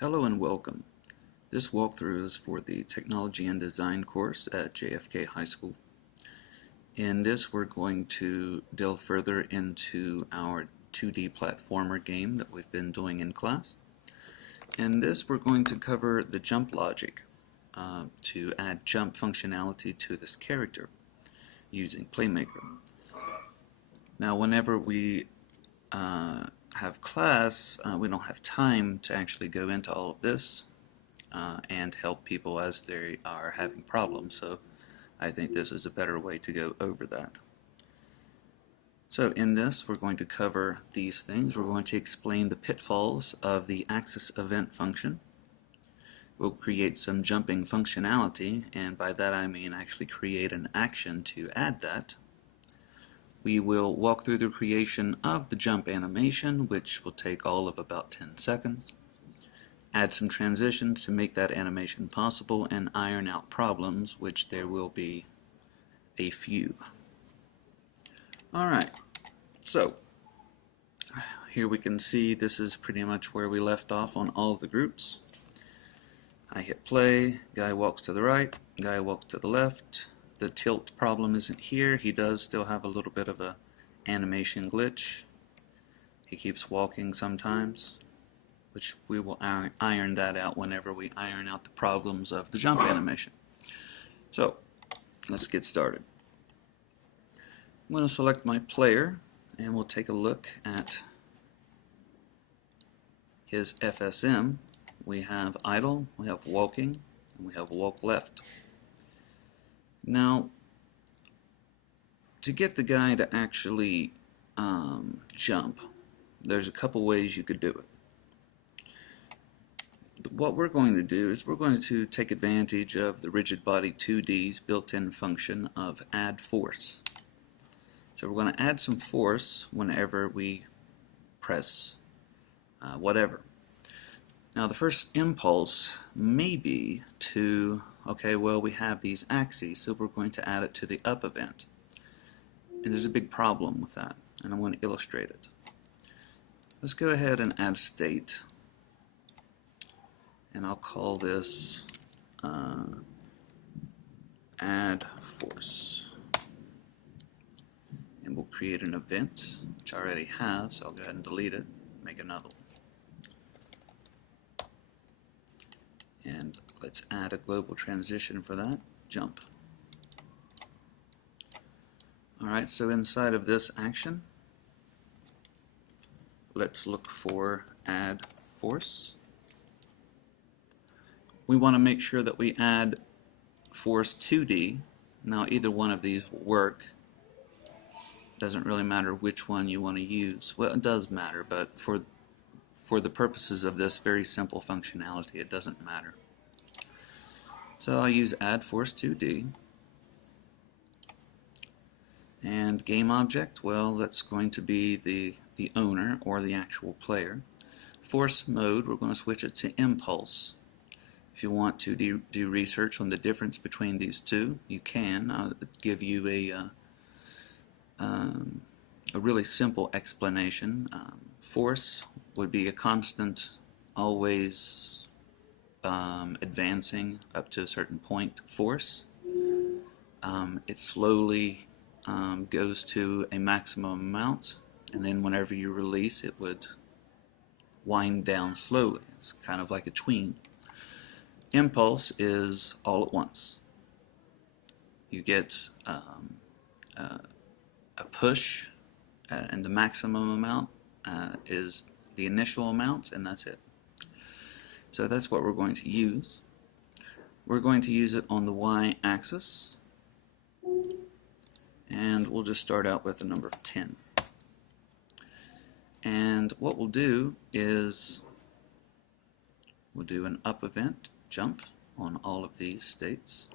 Hello and welcome. This walkthrough is for the Technology and Design course at JFK High School. In this we're going to delve further into our 2D platformer game that we've been doing in class. In this we're going to cover the jump logic to add jump functionality to this character using Playmaker. Now whenever we have class, we don't have time to actually go into all of this and help people as they are having problems, so I think this is a better way to go over that. So in this we're going to cover these things. We're going to explain the pitfalls of the axis event function. We'll create some jumping functionality, and by that I mean actually create an action to add that. We will walk through the creation of the jump animation, which will take all of about 10 seconds. Add some transitions to make that animation possible, and iron out problems, which there will be a few. Alright, so here we can see this is pretty much where we left off on all of the groups. I hit play, guy walks to the right, guy walks to the left. The tilt problem isn't here. He does still have a little bit of a animation glitch. He keeps walking sometimes, which we will iron that out whenever we iron out the problems of the jump animation. So let's get started. I'm going to select my player and we'll take a look at his FSM. We have idle, we have walking, and we have walk left. Now, to get the guy to actually jump, there's a couple ways you could do it. What we're going to do is we're going to take advantage of the rigid body 2D's built-in function of add force. So we're going to add some force whenever we press whatever. Now the first impulse may be to, okay, well we have these axes, so we're going to add it to the up event. And there's a big problem with that, and I want to illustrate it. Let's go ahead and add state, and I'll call this add force. And we'll create an event, which I already have, so I'll go ahead and delete it, make another one. And let's add a global transition for that, jump. Alright, so inside of this action, let's look for add force. We want to make sure that we add force 2D. Now either one of these will work. Doesn't really matter which one you want to use. Well, it does matter, but for the purposes of this very simple functionality, it doesn't matter. So I'll use add force 2D. And game object, well, that's going to be the owner or the actual player. Force mode, we're going to switch it to impulse. If you want to do research on the difference between these two, you can. I'll give you a really simple explanation. Force would be a constant, always advancing up to a certain point force. It slowly goes to a maximum amount, and then whenever you release it would wind down slowly. It's kind of like a tween. Impulse is all at once. You get a push, and the maximum amount is the initial amount, and that's it. So that's what we're going to use. We're going to use it on the y-axis, and we'll just start out with a number of 10. And what we'll do is we'll do an up event, jump, on all of these states.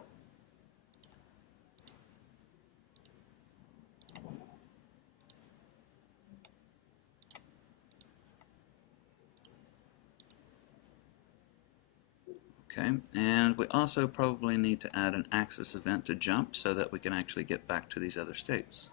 Okay, and we also probably need to add an axis event to jump so that we can actually get back to these other states.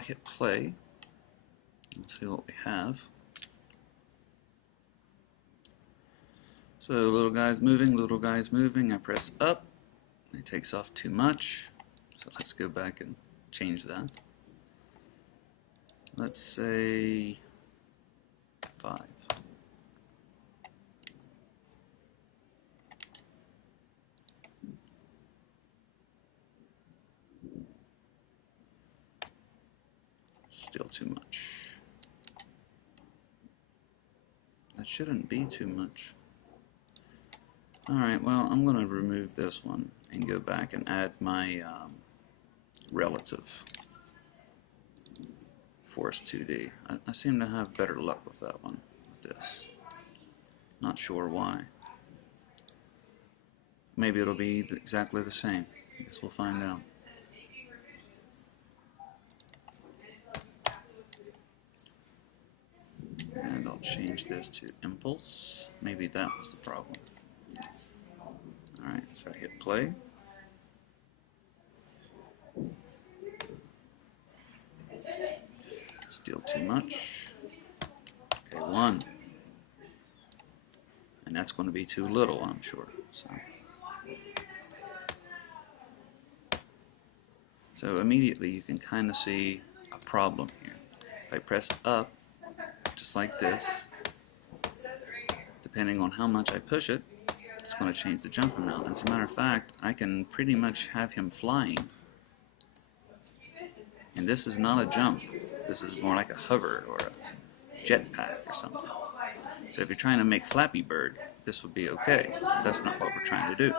hit play. Let's see what we have. So little guy's moving, I press up, it takes off too much. So let's go back and change that. Let's say 5. Still too much. That shouldn't be too much. Alright, well, I'm going to remove this one and go back and add my relative Force 2D. I seem to have better luck with that one, with this. Not sure why. Maybe it'll be exactly the same. I guess we'll find out. And I'll change this to impulse. Maybe that was the problem. Alright, so I hit play. Still too much. Okay, 1. And that's going to be too little, I'm sure. So immediately you can kind of see a problem here. If I press up, just like this, depending on how much I push it, it's going to change the jump amount. As a matter of fact, I can pretty much have him flying. And this is not a jump. This is more like a hover or a jetpack or something. So if you're trying to make Flappy Bird, this would be okay. That's not what we're trying to do.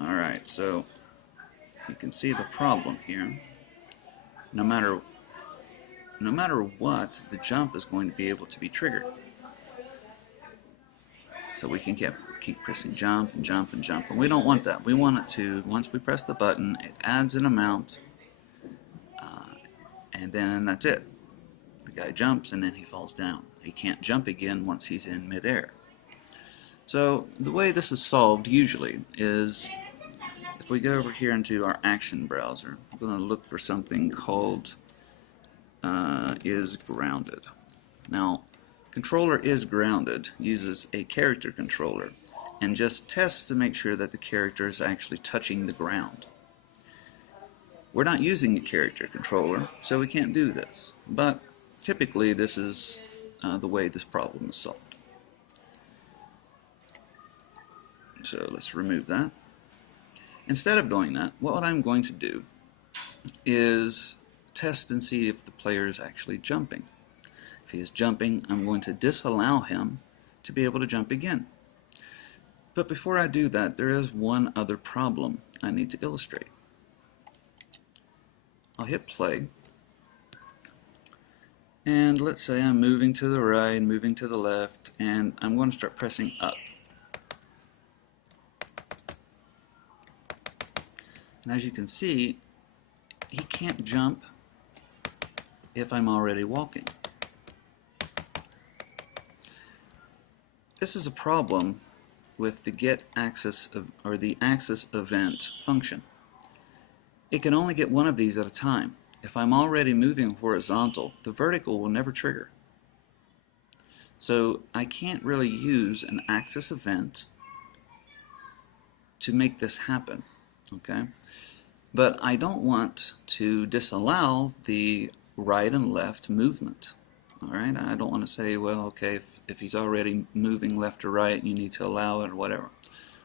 Alright, so you can see the problem here. No matter what, the jump is going to be able to be triggered. So we can keep pressing jump and jump and jump, and we don't want that. We want it to, once we press the button, it adds an amount, and then that's it. The guy jumps and then he falls down. He can't jump again once he's in midair. So the way this is solved usually is, if we go over here into our action browser, I'm going to look for something called is grounded. Now, controller is grounded uses a character controller and just tests to make sure that the character is actually touching the ground. We're not using the character controller, so we can't do this. But typically this is the way this problem is solved. So let's remove that. Instead of doing that, what I'm going to do is test and see if the player is actually jumping. If he is jumping, I'm going to disallow him to be able to jump again. But before I do that, there is one other problem I need to illustrate. I'll hit play, and let's say I'm moving to the right, moving to the left, and I'm going to start pressing up. And as you can see, he can't jump if I'm already walking. This is a problem with the get axis or the axis event function. It can only get one of these at a time. If I'm already moving horizontal, the vertical will never trigger. So I can't really use an axis event to make this happen. Okay? But I don't want to disallow the right and left movement. Alright, I don't want to say, well, okay, if he's already moving left or right, you need to allow it or whatever.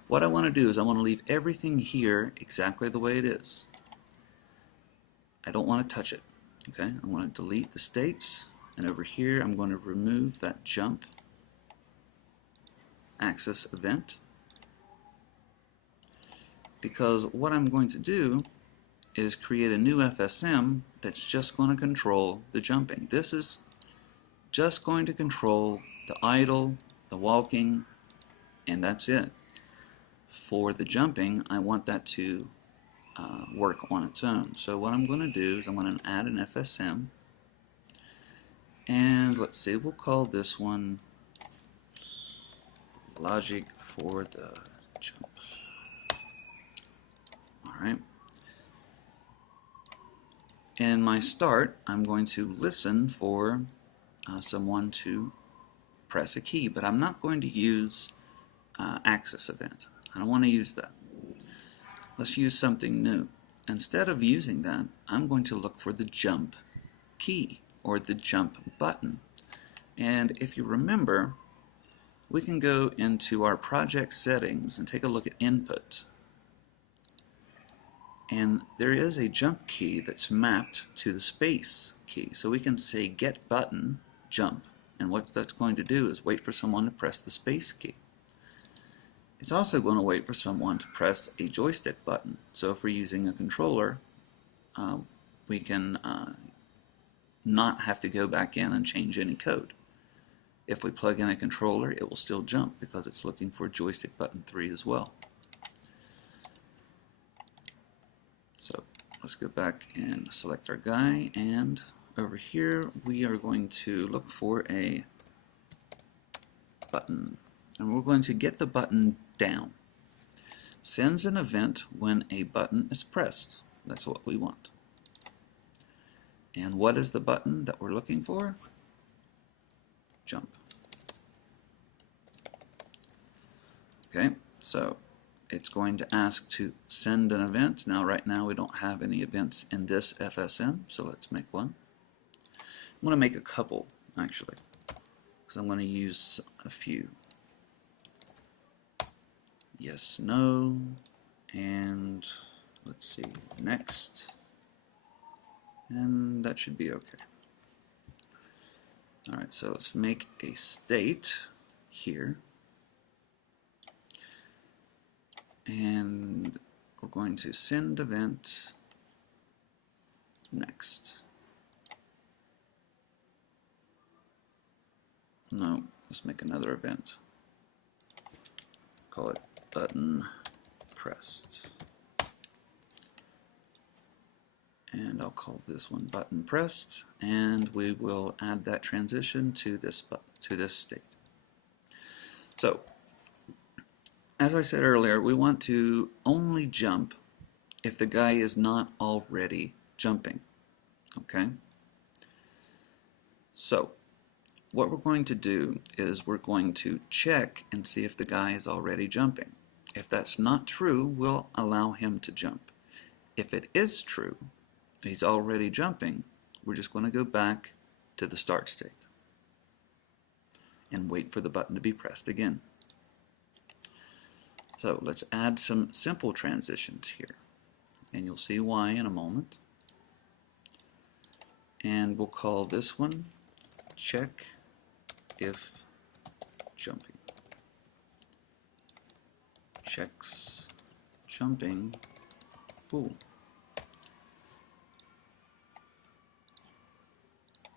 What I want to do is I want to leave everything here exactly the way it is. I don't want to touch it. Okay, I want to delete the states, and over here I'm going to remove that jump axis event, because what I'm going to do is create a new FSM that's just going to control the jumping. This is just going to control the idle, the walking, and that's it. For the jumping, I want that to work on its own. So what I'm going to do is I'm going to add an FSM, and let's see, we'll call this one logic for the jump. Alright. In my start, I'm going to listen for someone to press a key, but I'm not going to use access event. I don't want to use that. Let's use something new. Instead of using that, I'm going to look for the jump key or the jump button. And if you remember, we can go into our project settings and take a look at input. And there is a jump key that's mapped to the space key. So we can say get button jump. And what that's going to do is wait for someone to press the space key. It's also going to wait for someone to press a joystick button. So if we're using a controller, we can not have to go back in and change any code. If we plug in a controller, it will still jump because it's looking for joystick button 3 as well. So let's go back and select our guy, and over here we are going to look for a button, and we're going to get the button down. Sends an event when a button is pressed. That's what we want. And what is the button that we're looking for? Jump. Okay, so it's going to ask to send an event. Now right now we don't have any events in this FSM, so let's make one. I'm going to make a couple actually, because I'm going to use a few. Yes, no, and let's see, next, and that should be okay. Alright, so let's make a state here, and we're going to send event next. No, let's make another event. Call it button pressed. And I'll call this one button pressed, and we will add that transition to this button, to this state. So, as I said earlier, we want to only jump if the guy is not already jumping. Okay? So, what we're going to do is we're going to check and see if the guy is already jumping. If that's not true, we'll allow him to jump. If it is true, he's already jumping, we're just going to go back to the start state and wait for the button to be pressed again. So let's add some simple transitions here, and you'll see why in a moment. And we'll call this one check if jumping. Checks jumping bool.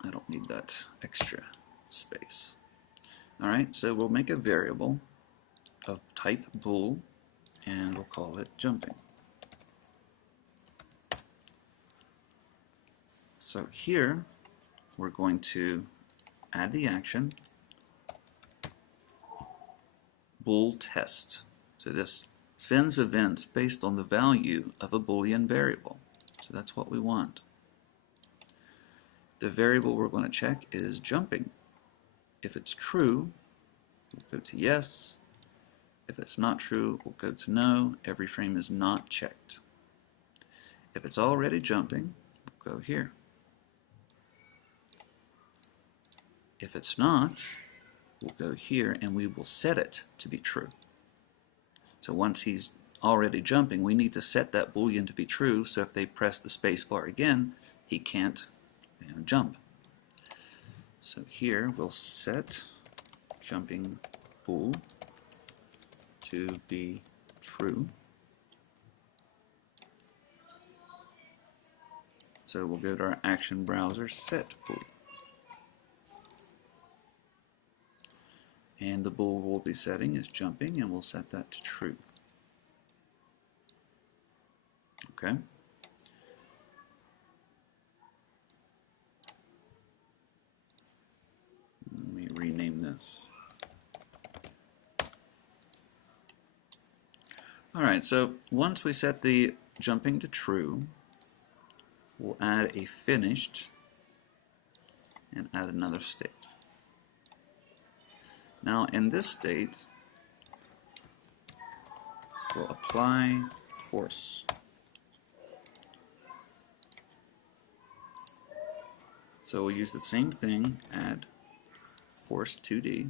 I don't need that extra space. Alright, so we'll make a variable of type bool, and we'll call it jumping. So here we're going to add the action bool test. So this sends events based on the value of a Boolean variable. So that's what we want. The variable we're going to check is jumping. If it's true, we'll go to yes. If it's not true, we'll go to no. Every frame is not checked. If it's already jumping, we'll go here. If it's not, we'll go here, and we will set it to be true. So once he's already jumping, we need to set that Boolean to be true, so if they press the space bar again, he can't jump. So here we'll set jumping bool to be true. So we'll go to our action browser, set bool. And the bool we'll be setting is jumping, and we'll set that to true. Okay? Let me rename this. Alright, so once we set the jumping to true, we'll add a finished and add another state. Now in this state, we'll apply force. So we'll use the same thing, add force 2D.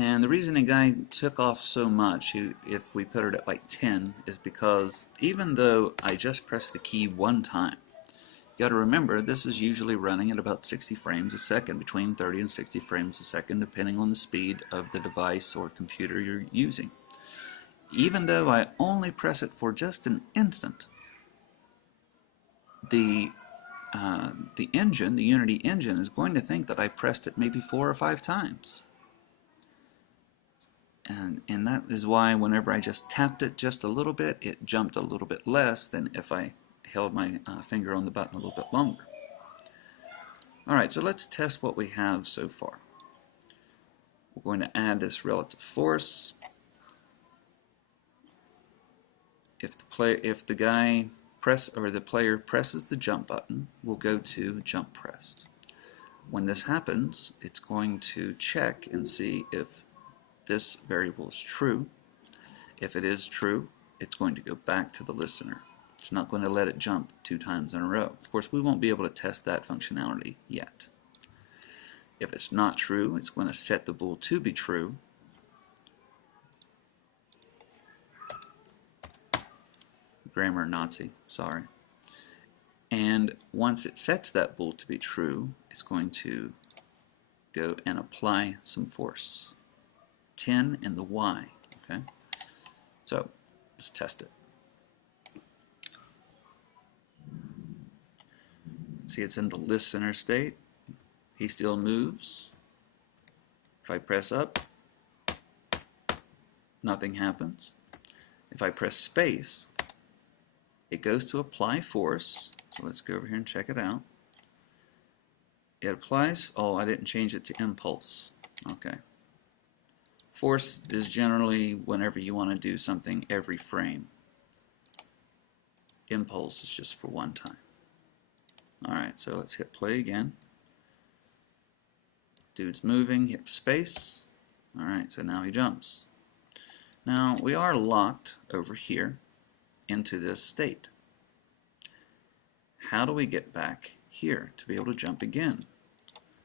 And the reason a guy took off so much, if we put it at like 10, is because even though I just pressed the key one time, you got to remember this is usually running at about 60 frames a second, between 30 and 60 frames a second, depending on the speed of the device or computer you're using. Even though I only press it for just an instant, the engine, the Unity engine, is going to think that I pressed it maybe 4 or 5 times. And that is why whenever I just tapped it just a little bit, it jumped a little bit less than if I held my finger on the button a little bit longer. Alright, so let's test what we have so far. We're going to add this relative force. If the guy the player presses the jump button, we'll go to jump pressed. When this happens, it's going to check and see if this variable is true. If it is true, it's going to go back to the listener. It's not going to let it jump 2 times in a row. Of course, we won't be able to test that functionality yet. If it's not true, it's going to set the bool to be true. Grammar Nazi, sorry. And once it sets that bool to be true, it's going to go and apply some force. 10 and the Y. Okay? So let's test it. See, it's in the listener state. He still moves. If I press up, nothing happens. If I press space, it goes to apply force. So let's go over here and check it out. It applies, oh, I didn't change it to impulse. Okay. Force is generally whenever you want to do something every frame. Impulse is just for one time. Alright, so let's hit play again. Dude's moving, hit space. Alright, so now he jumps. Now we are locked over here into this state. How do we get back here to be able to jump again?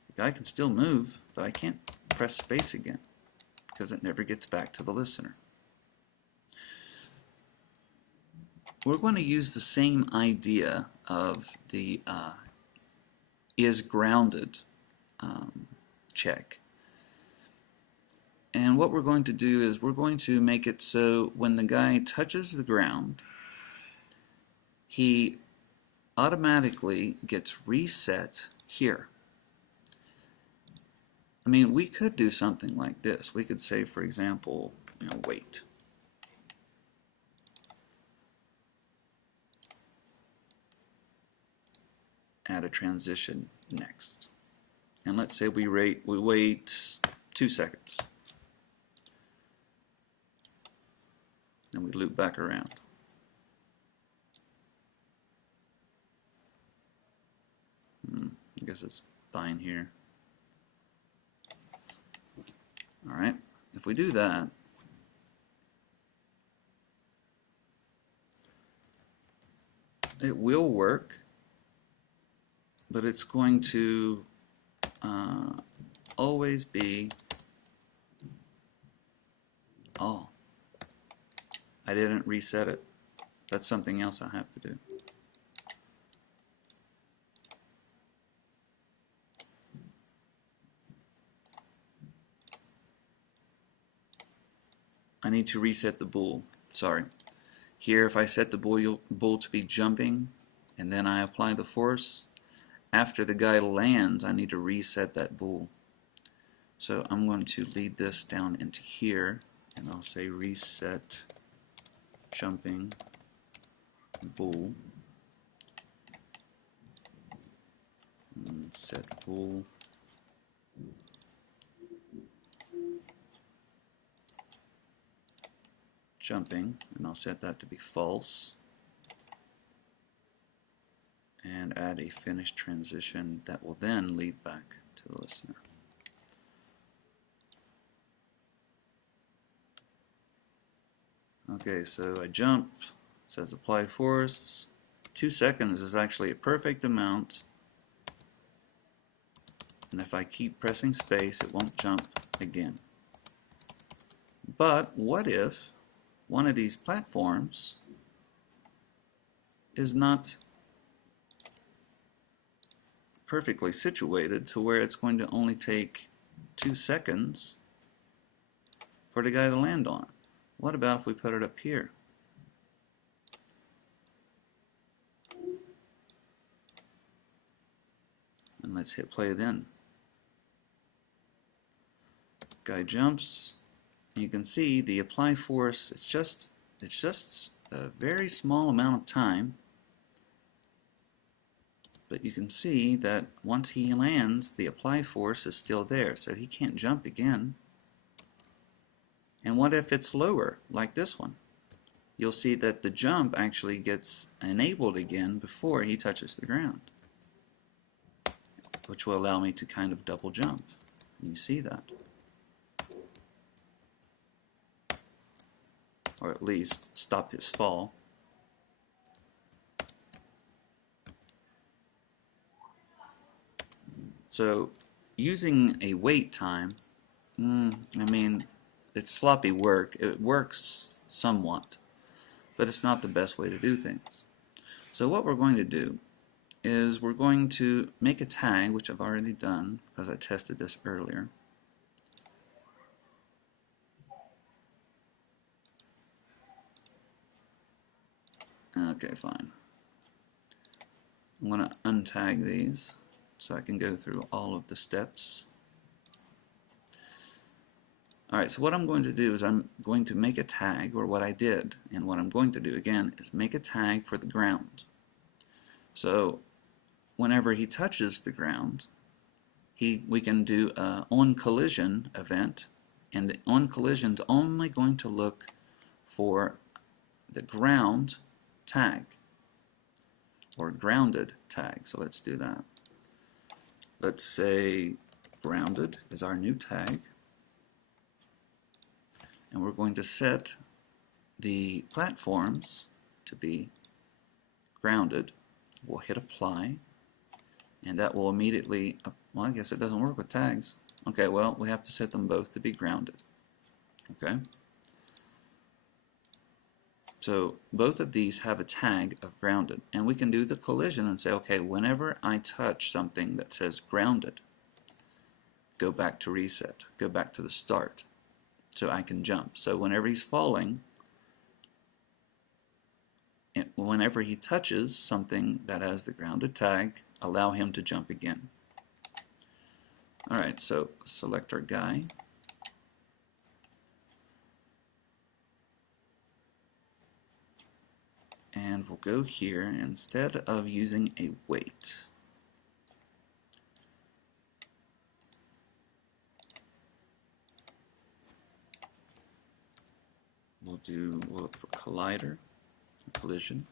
The guy can still move, but I can't press space again because it never gets back to the listener. We're going to use the same idea of the is grounded check. And what we're going to do is we're going to make it so when the guy touches the ground, he automatically gets reset here. I mean, we could do something like this. We could say, for example, wait. Add a transition next. And let's say we wait 2 seconds. Then we loop back around. I guess it's fine here. Alright, if we do that, it will work, but it's going to always be, oh, I didn't reset it. That's something else I have to do. I need to reset the bool. Sorry. Here, if I set the bool to be jumping, and then I apply the force, after the guy lands, I need to reset that bool. So I'm going to lead this down into here, and I'll say reset jumping bool. Set bool. jumping, and I'll set that to be false, and add a finished transition that will then lead back to the listener. Okay, so I jump, it says apply force. 2 seconds is actually a perfect amount, and if I keep pressing space it won't jump again. But what if one of these platforms is not perfectly situated to where it's going to only take 2 seconds for the guy to land on it? What about if we put it up here? And let's hit play then. Guy jumps, and you can see the apply force, it's just a very small amount of time, but you can see that once he lands, the apply force is still there, so he can't jump again. And what if it's lower, like this one? You'll see that the jump actually gets enabled again before he touches the ground, which will allow me to kind of double jump. You see that. Or at least stop his fall. So using a wait time, I mean, it's sloppy work. It works somewhat, but it's not the best way to do things. So what we're going to do is we're going to make a tag, which I've already done because I tested this earlier. Okay, fine. I'm going to untag these so I can go through all of the steps. Alright, so what I'm going to do is I'm going to make a tag, or what I did, and what I'm going to do again is make a tag for the ground. So whenever he touches the ground, we can do an on collision event, and the on collision is only going to look for the ground tag, or grounded tag. So let's do that. Let's say grounded is our new tag, and we're going to set the platforms to be grounded. We'll hit apply, and that will immediately, well, I guess it doesn't work with tags. Okay, well, we have to set them both to be grounded. Okay, so both of these have a tag of grounded, and we can do the collision and say, okay, whenever I touch something that says grounded, go back to reset, go back to the start, so I can jump. So whenever he's falling, whenever he touches something that has the grounded tag, allow him to jump again. Alright, so select our guy. And we'll go here, instead of using a wait, we'll look for collider, collision,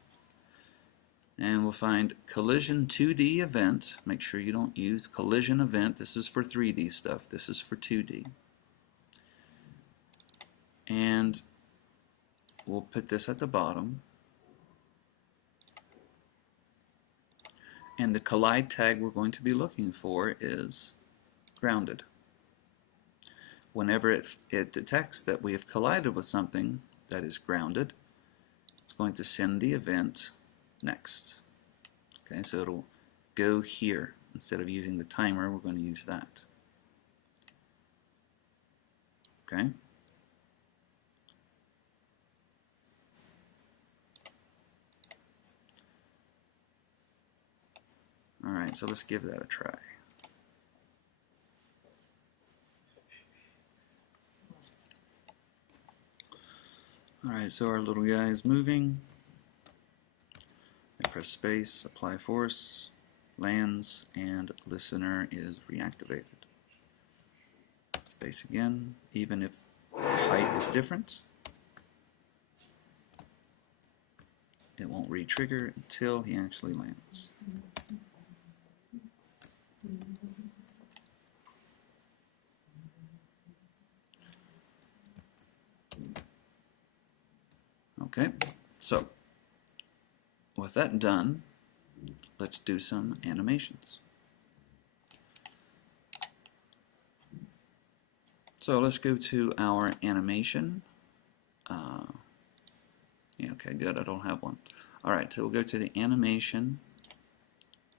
and we'll find collision 2D event. Make sure you don't use collision event. This is for 3D stuff. This is for 2D. And we'll put this at the bottom. And the collide tag we're going to be looking for is grounded. Whenever it detects that we have collided with something that is grounded, it's going to send the event next. Okay, so it'll go here. Instead of using the timer, we're going to use that. Okay? Alright, so let's give that a try. Alright, so our little guy is moving. I press space, apply force, lands, and listener is reactivated. Space again, even if the height is different. it won't re-trigger until he actually lands. Okay, so with that done, let's do some animations. So let's go to our animation. Yeah, okay, good, I don't have one. Alright, so we'll go to the animation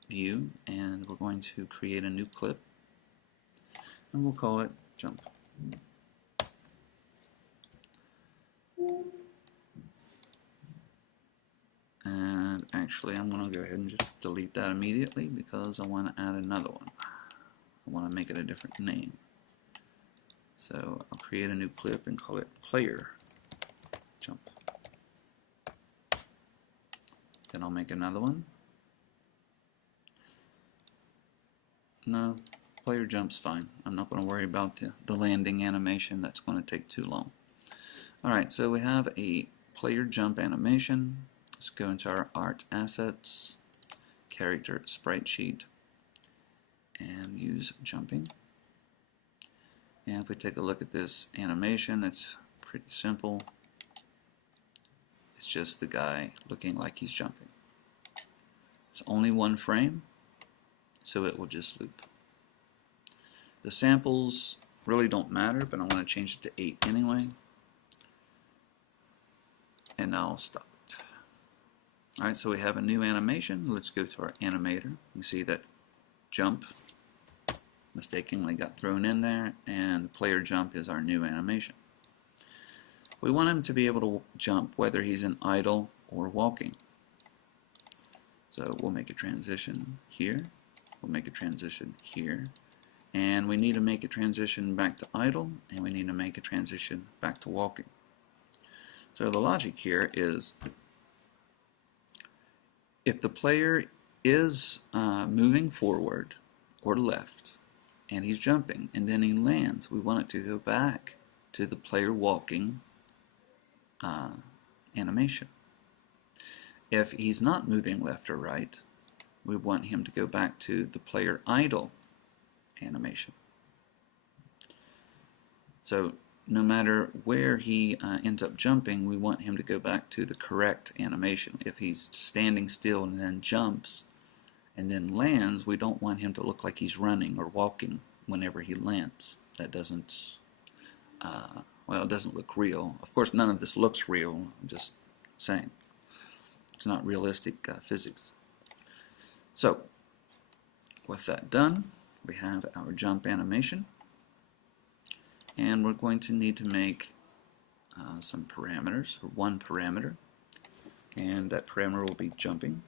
view, and we're going to create a new clip, and we'll call it jump. And actually, I'm going to go ahead and just delete that immediately because I want to add another one. I want to make it a different name. So I'll create a new clip and call it player jump. Then I'll make another one. No, player jump's fine. I'm not going to worry about the landing animation. That's going to take too long. Alright, so we have a player jump animation. Let's go into our art assets, character sprite sheet, and use jumping. And if we take a look at this animation, it's pretty simple. It's just the guy looking like he's jumping. It's only one frame, so it will just loop. The samples really don't matter, but I'm going to change it to 8 anyway. And now I'll stop it. Alright, so we have a new animation. Let's go to our animator. You see that jump mistakenly got thrown in there, and player jump is our new animation. We want him to be able to jump whether he's in idle or walking. So we'll make a transition here, we'll make a transition here, and we need to make a transition back to idle, and we need to make a transition back to walking. So the logic here is if the player is moving forward or left, and he's jumping, and then he lands, we want it to go back to the player walking animation. If he's not moving left or right, we want him to go back to the player idle animation. So no matter where he ends up jumping, we want him to go back to the correct animation. If he's standing still and then jumps and then lands, we don't want him to look like he's running or walking whenever he lands. That doesn't, well, it doesn't look real. Of course, none of this looks real, I'm just saying. It's not realistic physics. So, with that done, we have our jump animation, and we're going to need to make some parameters, or one parameter, and that parameter will be jumping.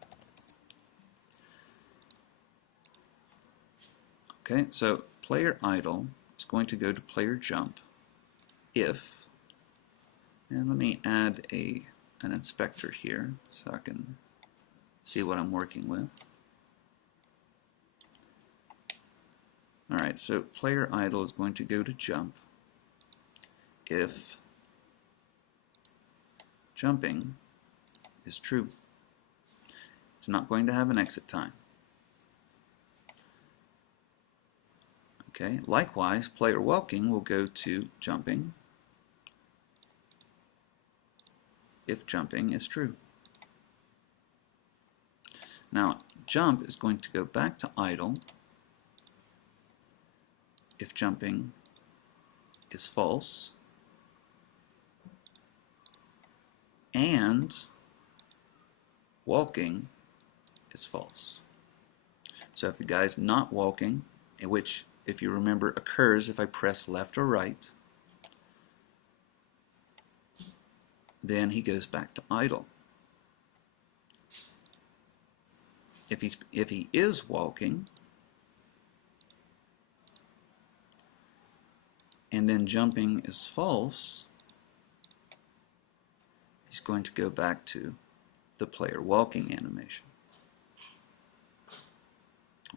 Okay, so player idle is going to go to player jump if, and let me add an inspector here so I can see what I'm working with. Alright, so player idle is going to go to jump if jumping is true. It's not going to have an exit time. Okay, likewise, player walking will go to jumping if jumping is true. Now, jump is going to go back to idle if jumping is false, and walking is false. So if the guy's not walking, which, if you remember, occurs if I press left or right, then he goes back to idle. If he is walking, and then jumping is false, he's going to go back to the player walking animation.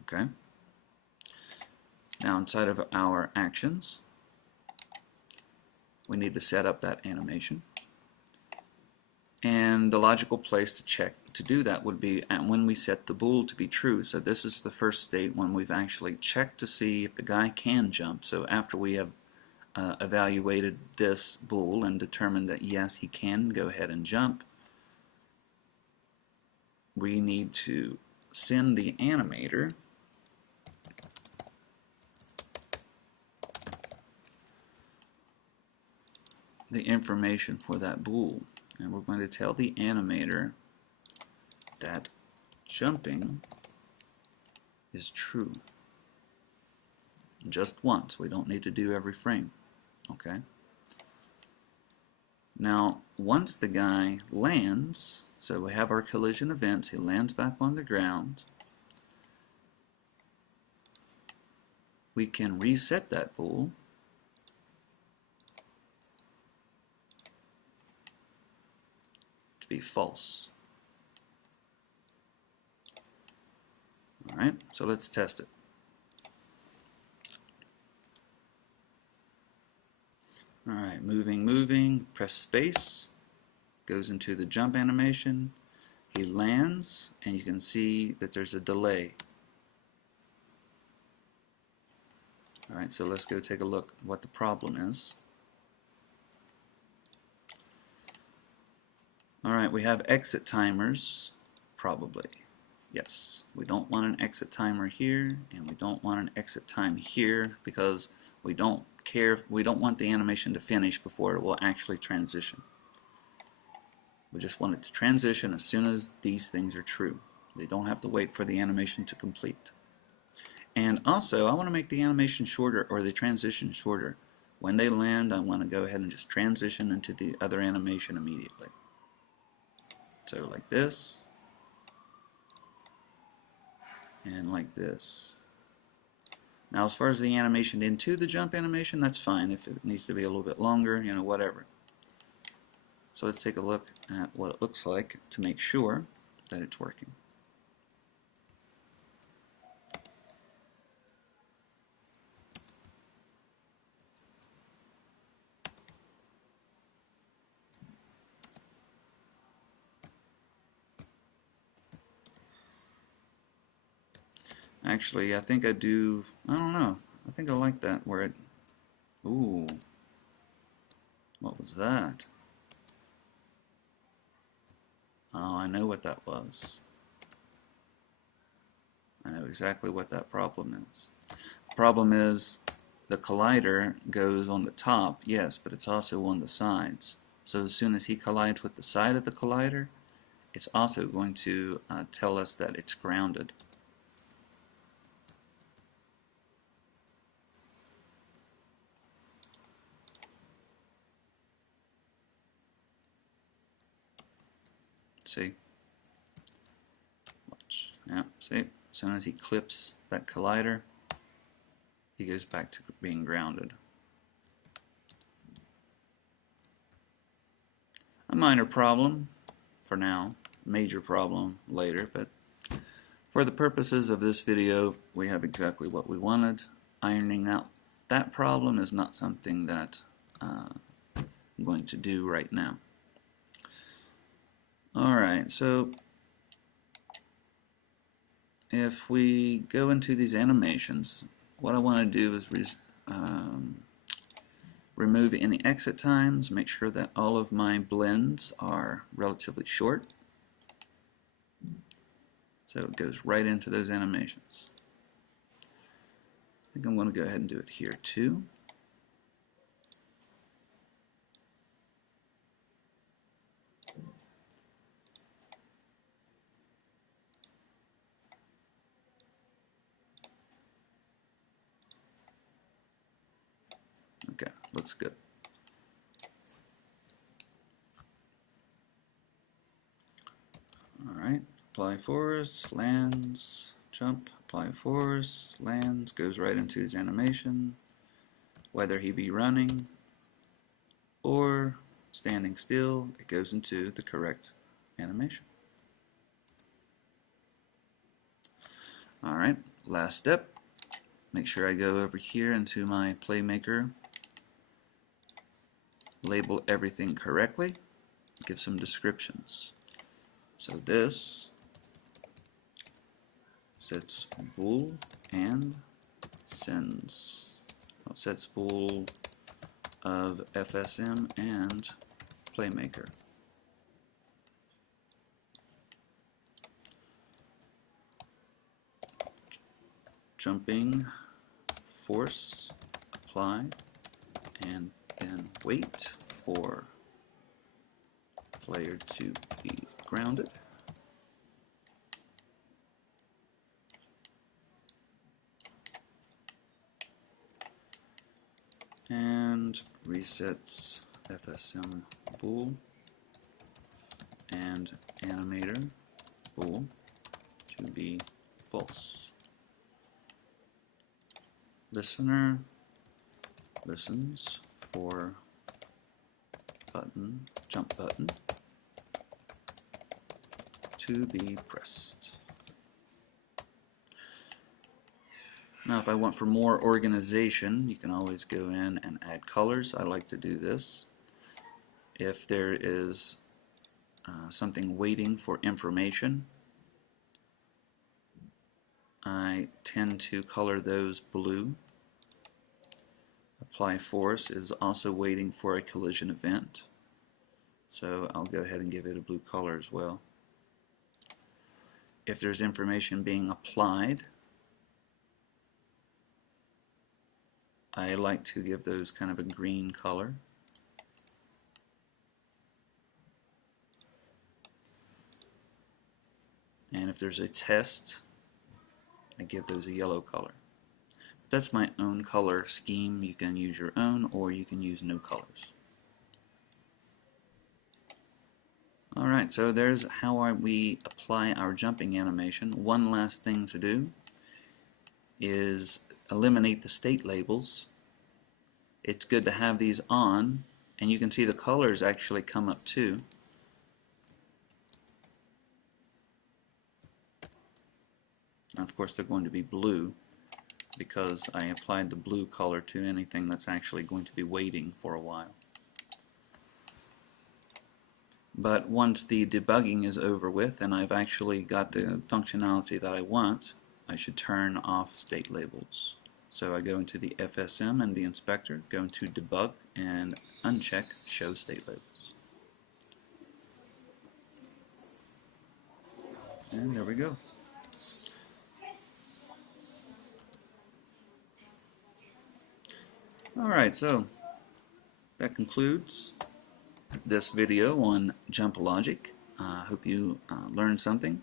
Okay? Now inside of our actions, we need to set up that animation. And the logical place to check to do that would be at when we set the bool to be true. So this is the first state when we've actually checked to see if the guy can jump. So after we have evaluated this bool and determined that yes, he can go ahead and jump, we need to send the animator the information for that bool. And we're going to tell the animator that jumping is true. Just once. We don't need to do every frame. Okay? Now, once the guy lands, so we have our collision events, he lands back on the ground, we can reset that bool to be false. Alright, so let's test it. Alright, moving, press space, goes into the jump animation, he lands, and you can see that there's a delay. Alright, so let's go take a look at what the problem is. Alright, we have exit timers, probably. Yes, we don't want an exit timer here, and we don't want an exit time here, because we don't want the animation to finish before it will actually transition. We just want it to transition as soon as these things are true. They don't have to wait for the animation to complete. And also, I want to make the animation shorter, or the transition shorter. When they land, I want to go ahead and just transition into the other animation immediately. So like this, and like this. Now as far as the animation into the jump animation, that's fine. If it needs to be a little bit longer, you know, whatever. So let's take a look at what it looks like to make sure that it's working. Actually, I think I do, I don't know. I think I like that where it, ooh, what was that? Oh, I know what that was. I know exactly what that problem is. The problem is the collider goes on the top, yes, but it's also on the sides. So as soon as he collides with the side of the collider, it's also going to tell us that it's grounded. See? Watch. Yeah, see? As soon as he clips that collider, he goes back to being grounded. A minor problem for now, major problem later, but for the purposes of this video, we have exactly what we wanted. Ironing out that problem is not something that I'm going to do right now. Alright, so if we go into these animations, what I want to do is remove any exit times, make sure that all of my blends are relatively short. So it goes right into those animations. I think I'm going to go ahead and do it here too. Okay, looks good. Alright, apply force, lands, jump, apply force, lands, goes right into his animation, whether he be running or standing still, it goes into the correct animation. Alright, last step, make sure I go over here into my Playmaker, label everything correctly. give some descriptions. So this sets bool and sends. Well, sets bool of FSM and Playmaker. Jumping force applied, and then wait for player to be grounded. And resets FSM bool and animator bool to be false. Listener listens for button, jump button to be pressed. Now if I want for more organization, you can always go in and add colors. I like to do this. If there is something waiting for information, I tend to color those blue. Apply force is also waiting for a collision event, so I'll go ahead and give it a blue color as well. If there's information being applied, I like to give those kind of a green color. And if there's a test, I give those a yellow color. That's my own color scheme. You can use your own, or you can use no colors. Alright, so there's how we apply our jumping animation. One last thing to do is eliminate the state labels. It's good to have these on, and you can see the colors actually come up too. And of course they're going to be blue because I applied the blue color to anything that's actually going to be waiting for a while. But once the debugging is over with and I've actually got the functionality that I want, I should turn off state labels. So I go into the FSM and the inspector, go into debug and uncheck show state labels. And there we go. Alright, so that concludes this video on jump logic. I hope you learned something.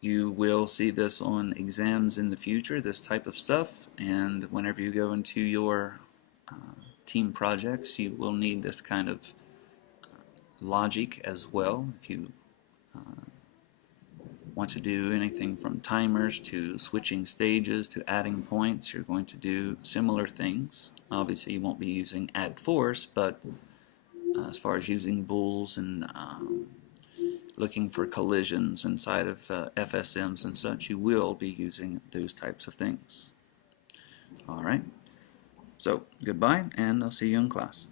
You will see this on exams in the future, this type of stuff, and whenever you go into your team projects, you will need this kind of logic as well. If you want to do anything from timers to switching stages to adding points, you're going to do similar things. Obviously you won't be using add force, but as far as using bools and looking for collisions inside of FSMs and such, you will be using those types of things. Alright, so goodbye, and I'll see you in class.